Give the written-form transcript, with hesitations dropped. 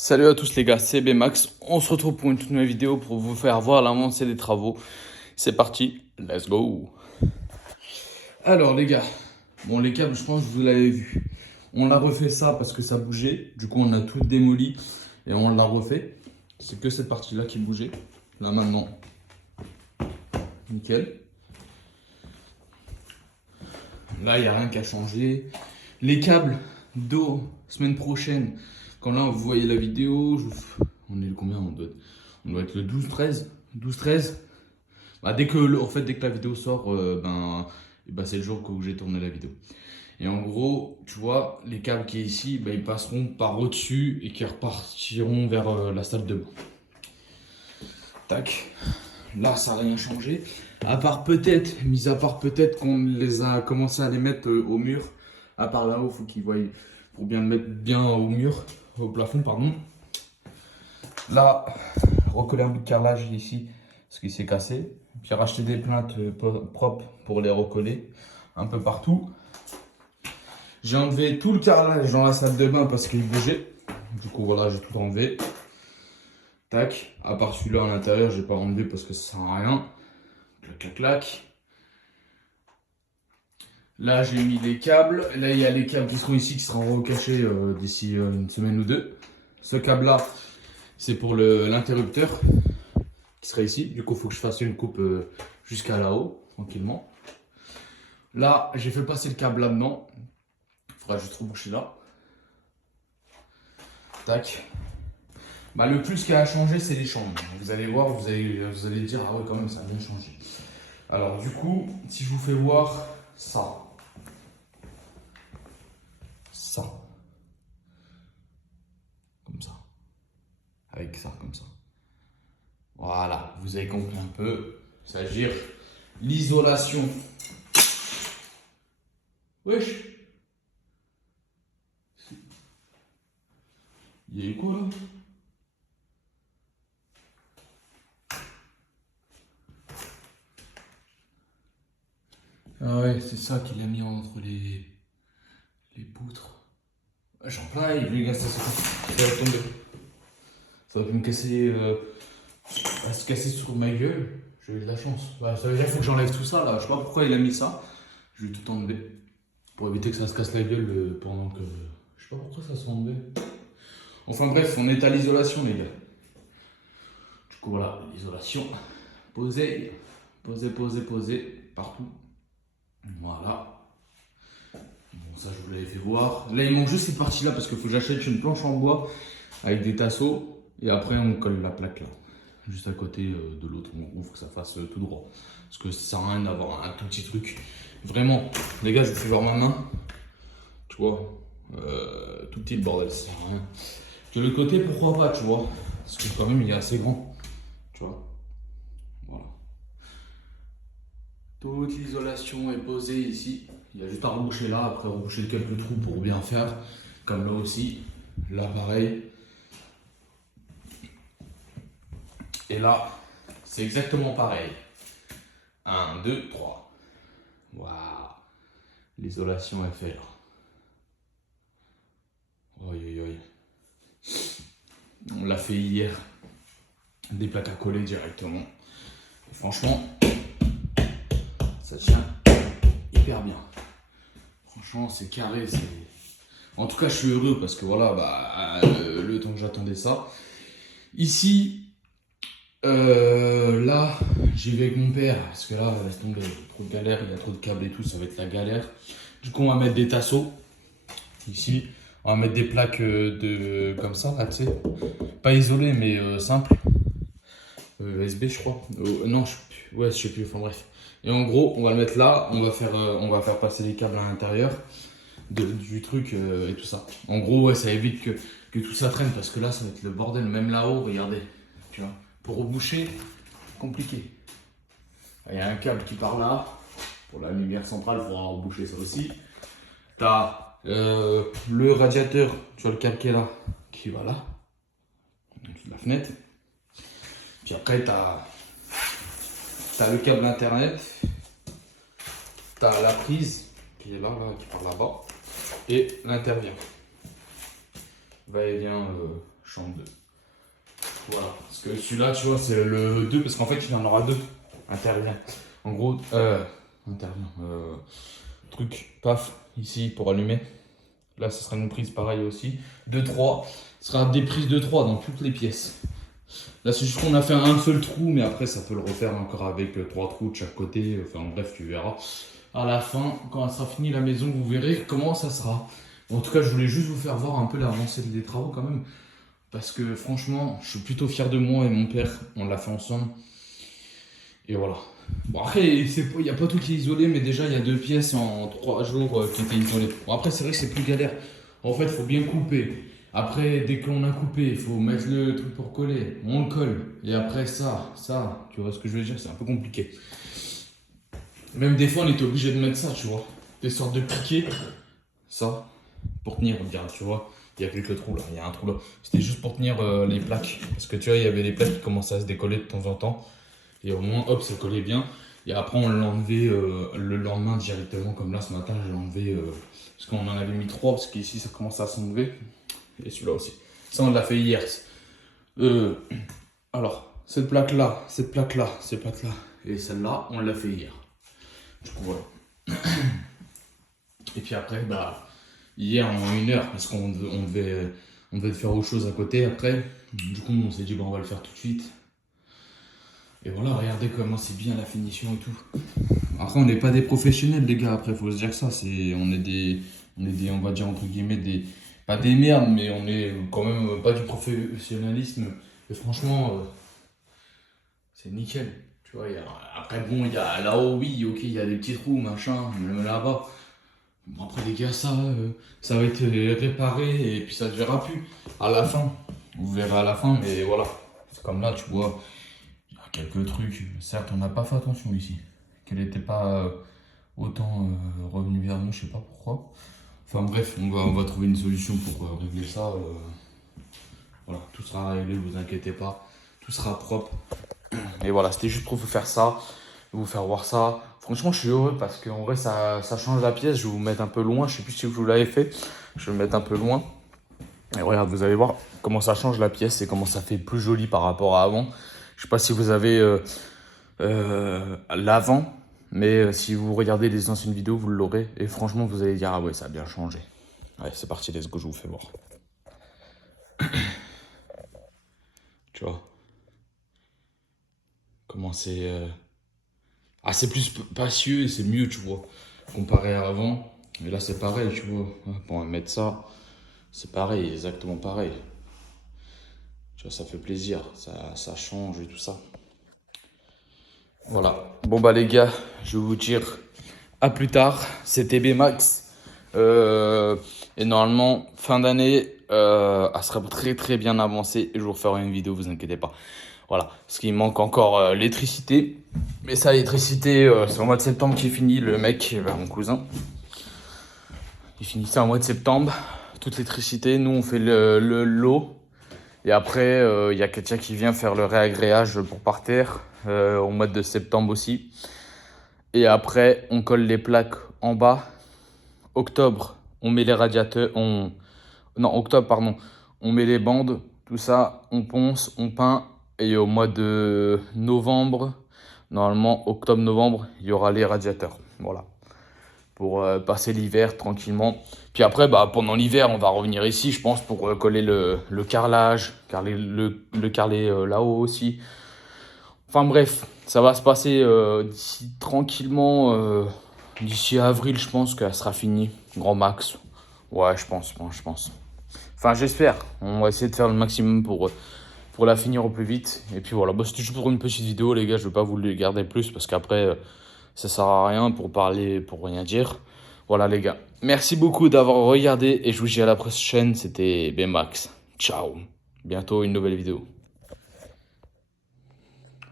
Salut à tous les gars, c'est Bmax. On se retrouve pour une toute nouvelle vidéo pour vous faire voir l'avancée des travaux. C'est parti, let's go. Alors les gars, bon les câbles je pense que vous l'avez vu. On a refait ça parce que ça bougeait. Du coup on a tout démoli et on l'a refait. C'est que cette partie là qui bougeait. Là maintenant, nickel. Là il n'y a rien qu'à changer. Les câbles d'eau, semaine prochaine. Quand là vous voyez la vidéo, on est le combien on doit être le 12-13. 12-13. Bah, dès que, dès que la vidéo sort, c'est le jour où j'ai tourné la vidéo. Et en gros, tu vois, les câbles qui est ici, ils passeront par au-dessus et qui repartiront vers la salle de bain. Tac. Là, ça n'a rien changé. Mis à part peut-être qu'on les a commencé à les mettre au mur. À part là-haut, faut qu'ils voient pour bien le mettre bien au mur, au plafond, pardon. Là, recoller un bout de carrelage ici, parce qu'il s'est cassé. Puis racheter des plaintes propres pour les recoller un peu partout. J'ai enlevé tout le carrelage dans la salle de bain parce qu'il bougeait. Du coup, voilà, j'ai tout enlevé. Tac. À part celui-là à l'intérieur, j'ai pas enlevé parce que ça sert à rien. Clac, clac, clac. Là, j'ai mis les câbles. Là, il y a les câbles qui seront ici, qui seront recachés d'ici une semaine ou deux. Ce câble-là, c'est pour l'interrupteur qui sera ici. Du coup, il faut que je fasse une coupe jusqu'à là-haut, tranquillement. Là, j'ai fait passer le câble là-dedans. Il faudra juste reboucher là. Tac. Le plus qui a changé, c'est les chambres. Vous allez voir, vous allez dire, ah ouais, quand même, ça a bien changé. Alors, du coup, si je vous fais voir ça. Ça. Comme ça. Avec ça, comme ça. Voilà, vous avez compris un peu. Il s'agit de l'isolation. Wesh. Il y a eu quoi là? Ah ouais, c'est ça qu'il a mis entre les poutres. J'en plein, les gars, ça va tomber. Ça va me casser, se casser sur ma gueule. J'ai eu de la chance. Ça veut dire qu'il faut que j'enlève tout ça là. Je sais pas pourquoi il a mis ça. Je vais tout enlever pour éviter que ça se casse la gueule pendant que. Je sais pas pourquoi ça se enlevé. Enfin bref, on est à l'isolation les gars. Du coup voilà, l'isolation. Posez, posez, partout. Voilà. Bon, ça je vous l'avais fait voir. Là il manque juste cette partie là parce qu'il faut que j'achète une planche en bois avec des tasseaux et après on colle la plaque là. Juste à côté de l'autre, on ouvre que ça fasse tout droit. Parce que ça sert à rien d'avoir un tout petit truc. Vraiment, les gars, je vous fais voir ma main. Tu vois, tout petit le bordel, ça sert à rien. De l'autre côté, pourquoi pas, tu vois. Parce que quand même, il est assez grand. Tu vois. Voilà. Toute l'isolation est posée ici. Il y a juste à reboucher là, après reboucher quelques trous pour bien faire. Comme là aussi. Là, pareil. Et là, c'est exactement pareil. 1, 2, 3. Waouh. L'isolation est faite. Oi, oi, oi. On l'a fait hier. Des plaques à coller directement. Et franchement, ça tient hyper bien. Franchement, c'est carré. En tout cas, je suis heureux parce que voilà, le temps que j'attendais ça. Ici, là, j'y vais avec mon père parce que là, laisse tomber, trop de galère, il y a trop de câbles et tout, ça va être la galère. Du coup, on va mettre des tasseaux ici. On va mettre des plaques comme ça, là, tu sais. Pas isolées, mais simples. USB, je crois. Non, je sais plus. Ouais, je sais plus. Enfin bref. Et en gros, on va le mettre là. On va faire passer les câbles à l'intérieur du truc et tout ça. En gros, ouais, ça évite que tout ça traîne parce que là, ça va être le bordel. Même là-haut, regardez. Tu vois. Pour reboucher, compliqué. Il y a un câble qui part là. Pour la lumière centrale, il faudra reboucher ça aussi. T'as le radiateur, tu vois le câble qui est là, qui va là. En dessous de la fenêtre. Puis après, t'as le câble internet, t'as la prise qui est là, qui part là-bas, et l'intervient. Va-et-vient chambre 2. Voilà, parce que celui-là, tu vois, c'est le 2, parce qu'en fait, il y en aura 2. Intervient. En gros, intervient. Truc, paf, ici pour allumer. Là, ce sera une prise pareille aussi. 2-3. Ce sera des prises de 3 dans toutes les pièces. Là, c'est juste qu'on a fait un seul trou, mais après, ça peut le refaire encore avec 3 trous de chaque côté. Enfin, bref, tu verras. À la fin, quand elle sera finie la maison, vous verrez comment ça sera. En tout cas, je voulais juste vous faire voir un peu l'avancée des travaux quand même. Parce que franchement, je suis plutôt fier de moi et mon père. On l'a fait ensemble. Et voilà. Bon, après, il n'y a pas tout qui est isolé, mais déjà, il y a 2 pièces en 3 jours qui étaient isolées. Bon, après, c'est vrai que c'est plus galère. En fait, il faut bien couper. Après, dès qu'on a coupé, il faut mettre le truc pour coller. On le colle. Et après, ça, tu vois ce que je veux dire, c'est un peu compliqué. Même des fois, on était obligé de mettre ça, tu vois. Des sortes de piquets. Ça, pour tenir, regarde, tu vois. Il y a quelques trous là, il y a un trou là. C'était juste pour tenir les plaques. Parce que tu vois, il y avait les plaques qui commençaient à se décoller de temps en temps. Et au moins, hop, ça collait bien. Et après, on l'a enlevé le lendemain directement, comme là ce matin, je l'ai enlevé parce qu'on en avait mis 3, parce qu'ici ça commence à s'enlever. Et celui-là aussi. Ça, on l'a fait hier. Alors, cette plaque-là, cette plaque-là, cette plaque-là, et celle-là, on l'a fait hier. Du coup, voilà. Et puis après, bah, hier en 1 heure, parce qu'on devait faire autre chose à côté après. Du coup, on s'est dit, bah, on va le faire tout de suite. Et voilà, regardez comment c'est bien la finition et tout. Après, on n'est pas des professionnels, les gars. Après, faut se dire ça. On est des, on va dire entre guillemets, pas des merdes, mais on est quand même pas du professionnalisme. Et franchement, c'est nickel. Tu vois, après, bon, il y a là-haut, oui, ok, il y a des petits trous, machin, même là-bas. Bon, après, les gars, ça va être réparé et puis ça ne se verra plus. À la fin, vous verrez à la fin, mais voilà. C'est comme là, tu vois. Quelques trucs, certes on n'a pas fait attention ici, qu'elle n'était pas autant revenue vers nous, je sais pas pourquoi. Enfin bref, on va trouver une solution pour régler ça. Voilà, tout sera réglé, vous inquiétez pas, tout sera propre. Et voilà, c'était juste pour vous faire ça, vous faire voir ça. Franchement, je suis heureux parce qu'en vrai, ça change la pièce. Je vais vous mettre un peu loin, je sais plus si vous l'avez fait, je vais le mettre un peu loin. Et regarde, vous allez voir comment ça change la pièce et comment ça fait plus joli par rapport à avant. Je sais pas si vous avez l'avant, mais si vous regardez les anciennes vidéos, vous l'aurez. Et franchement, vous allez dire, ah ouais, ça a bien changé. Ouais, c'est parti, let's go, je vous fais voir. Tu vois comment c'est... Ah, c'est plus spacieux et c'est mieux, tu vois, comparé à avant. Mais là, c'est pareil, tu vois. Bon, mettre ça, c'est pareil, exactement pareil. Tu vois, ça fait plaisir, ça change et tout ça. Voilà. Bon bah les gars, je vais vous dire à plus tard. C'était Bmax. Et normalement, fin d'année, elle sera très très bien avancée. Et je vous referai une vidéo, vous inquiétez pas. Voilà. Parce qu'il manque encore l'électricité. Mais ça, l'électricité, c'est au mois de septembre qu'il finit. Le mec, mon cousin, il finit ça au mois de septembre. Toute l'électricité. Nous, on fait l'eau. Et après, il y a quelqu'un qui vient faire le réagréage pour par terre au mois de septembre aussi. Et après, on colle les plaques en bas. Octobre, on met les radiateurs. Non, octobre, pardon. On met les bandes, tout ça. On ponce, on peint. Et au mois de novembre, normalement, octobre-novembre, il y aura les radiateurs. Voilà. Pour passer l'hiver tranquillement. Puis après, bah, pendant l'hiver, on va revenir ici, je pense, pour coller le carrelage, le carreler là-haut aussi. Enfin bref, ça va se passer d'ici tranquillement, d'ici avril, je pense qu'elle sera finie, grand max. Ouais, je pense. Enfin, j'espère. On va essayer de faire le maximum pour la finir au plus vite. Et puis voilà, bah, c'était juste pour une petite vidéo, les gars. Je ne vais pas vous le garder plus parce qu'après... ça sert à rien pour parler, pour rien dire. Voilà les gars. Merci beaucoup d'avoir regardé et je vous dis à la prochaine. C'était Bmax. Ciao. Bientôt une nouvelle vidéo.